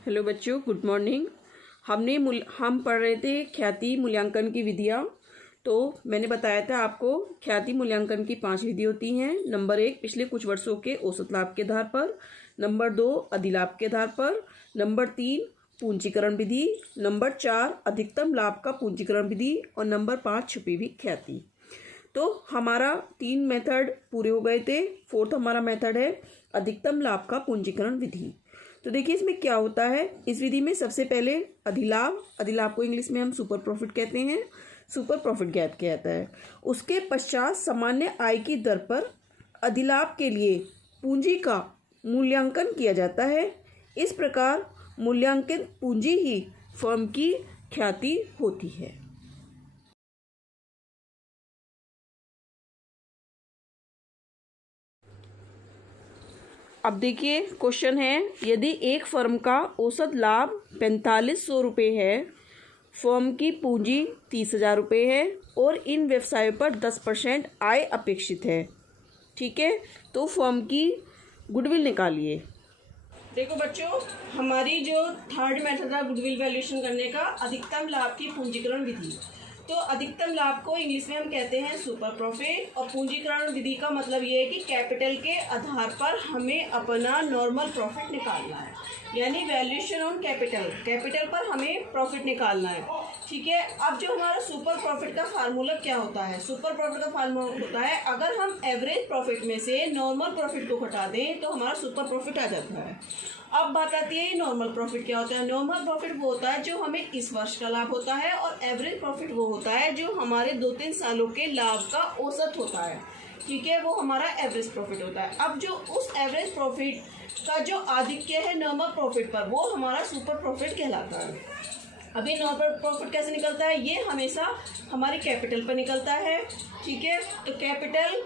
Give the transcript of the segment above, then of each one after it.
Hello बच्चों, good morning. हम पढ़ रहे थे ख्याति मूल्यांकन की विधियाँ। तो मैंने बताया था आपको ख्याति मूल्यांकन की 5 विधि होती हैं। नंबर 1 पिछले कुछ वर्षों के औसत लाभ के आधार पर, नंबर 2 अधिलाभ के आधार पर, नंबर 3 पूंजीकरण विधि, नंबर 4 अधिकतम लाभ का पूंजीकरण विधि और नंबर 5 छुपी हुई ख्याति। तो हमारा 3 मेथड पूरे हो गए थे। 4th हमारा मेथड है अधिकतम लाभ का पूंजीकरण विधि। तो देखिए इसमें क्या होता है। इस विधि में सबसे पहले अधिलाभ को इंग्लिश में हम सुपर प्रॉफिट कहते हैं, सुपर प्रॉफिट गैप कहता है। उसके पश्चात सामान्य आय की दर पर अधिलाभ के लिए पूंजी का मूल्यांकन किया जाता है। इस प्रकार मूल्यांकित पूंजी ही फर्म की ख्याति होती है। अब देखिए क्वेश्चन है, यदि एक फर्म का औसत लाभ 4500 रुपये है, फर्म की पूंजी 30,000 रुपये है और इन व्यवसायों पर 10% आय अपेक्षित है, ठीक है, तो फर्म की गुडविल निकालिए। देखो बच्चों, हमारी जो थर्ड मेथड है गुडविल वैल्यूएशन करने का, अधिकतम लाभ की पूंजीकरण विधि। तो अधिकतम लाभ को इंग्लिश में हम कहते हैं सुपर प्रॉफिट, और पूंजीकरण विधि का मतलब ये है कि कैपिटल के आधार पर हमें अपना नॉर्मल प्रॉफिट निकालना है, यानी वैल्यूएशन ऑन कैपिटल पर हमें प्रॉफिट निकालना है, ठीक है। अब जो हमारा सुपर प्रॉफिट का फार्मूला क्या होता है, सुपर प्रॉफिट का फार्मूला होता है अगर हम एवरेज प्रॉफिट में से नॉर्मल प्रॉफिट को घटा दें तो हमारा सुपर प्रॉफिट आ जाता है। अब बात आती है नॉर्मल प्रॉफिट क्या होता है। नॉर्मल प्रॉफिट वो होता है जो हमें इस वर्ष का लाभ होता है, और एवरेज प्रॉफिट वो होता है जो हमारे 2-3 सालों के लाभ का औसत होता है, ठीक है, वो हमारा एवरेज प्रॉफिट होता है। अब जो उस एवरेज प्रॉफिट का जो आधिक्य है नॉर्मल प्रॉफिट पर, वो हमारा सुपर प्रॉफिट कहलाता है। अभी नॉर्मल प्रॉफिट कैसे निकलता है, ये हमेशा हमारे कैपिटल पर निकलता है, ठीक है। तो कैपिटल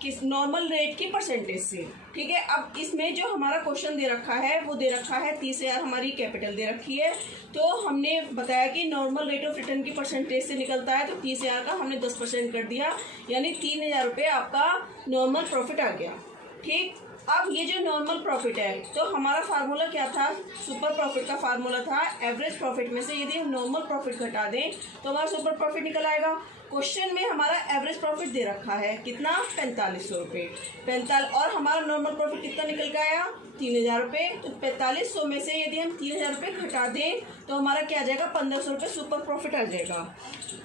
किस नॉर्मल रेट की परसेंटेज से, ठीक है। अब इसमें जो हमारा क्वेश्चन दे रखा है वो दे रखा है 30,000 हमारी कैपिटल दे रखी है। तो हमने बताया कि नॉर्मल रेट ऑफ रिटर्न की परसेंटेज से निकलता है, तो 30,000 का हमने 10% कर दिया, यानी 3,000 रुपये आपका नॉर्मल प्रॉफिट आ गया, ठीक। अब ये जो नॉर्मल प्रॉफिट है, तो हमारा फार्मूला क्या था, सुपर प्रॉफिट का फार्मूला था एवरेज प्रॉफिट में से यदि हम नॉर्मल प्रॉफिट घटा दें तो हमारा सुपर प्रॉफिट निकल आएगा। क्वेश्चन में हमारा एवरेज प्रॉफिट दे रखा है कितना, 4500 रुपये, 45, और हमारा नॉर्मल प्रॉफिट कितना निकल के आया, 3,000 रुपये। तो 4500 में से यदि हम 3,000 रुपये घटा दें तो हमारा क्या आ जाएगा, 1,500 रुपये सुपर प्रॉफिट आ जाएगा।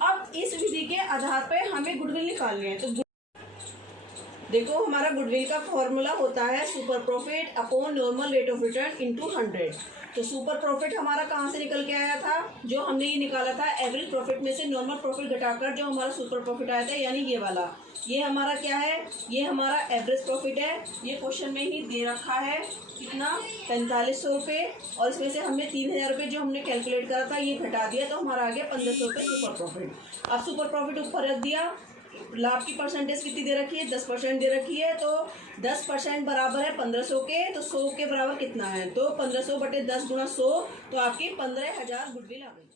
अब इस विधि के आधार पर हमें गुडविल निकालनी है। तो देखो हमारा गुडविल का फॉर्मूला होता है super profit upon normal rate of return into 100। तो सुपर प्रॉफिट हमारा कहाँ से निकल के आया था, जो हमने ये निकाला था एवरेज प्रॉफिट में से नॉर्मल प्रॉफिट घटाकर जो हमारा सुपर प्रॉफिट आया था, यानी ये वाला, ये हमारा क्या है, ये हमारा एवरेज प्रॉफिट है। ये क्वेश्चन में ही दे रखा है कितना, 4500 रुपये, और इसमें से हमने 3,000 रुपये जो हमने कैलकुलेट करा था ये घटा दिया, तो हमारा आ गया 1,500 रुपये सुपर प्रॉफिट। अब सुपर प्रॉफिट ऊपर रख दिया, लाभ की परसेंटेज कितनी दे रखी है, 10% दे रखी है, तो 10% बराबर है 1,500 के, तो 100 के बराबर कितना है, तो 1,500 बटे 10 गुणा 100, तो आपकी 15,000 गुडविल आ गई।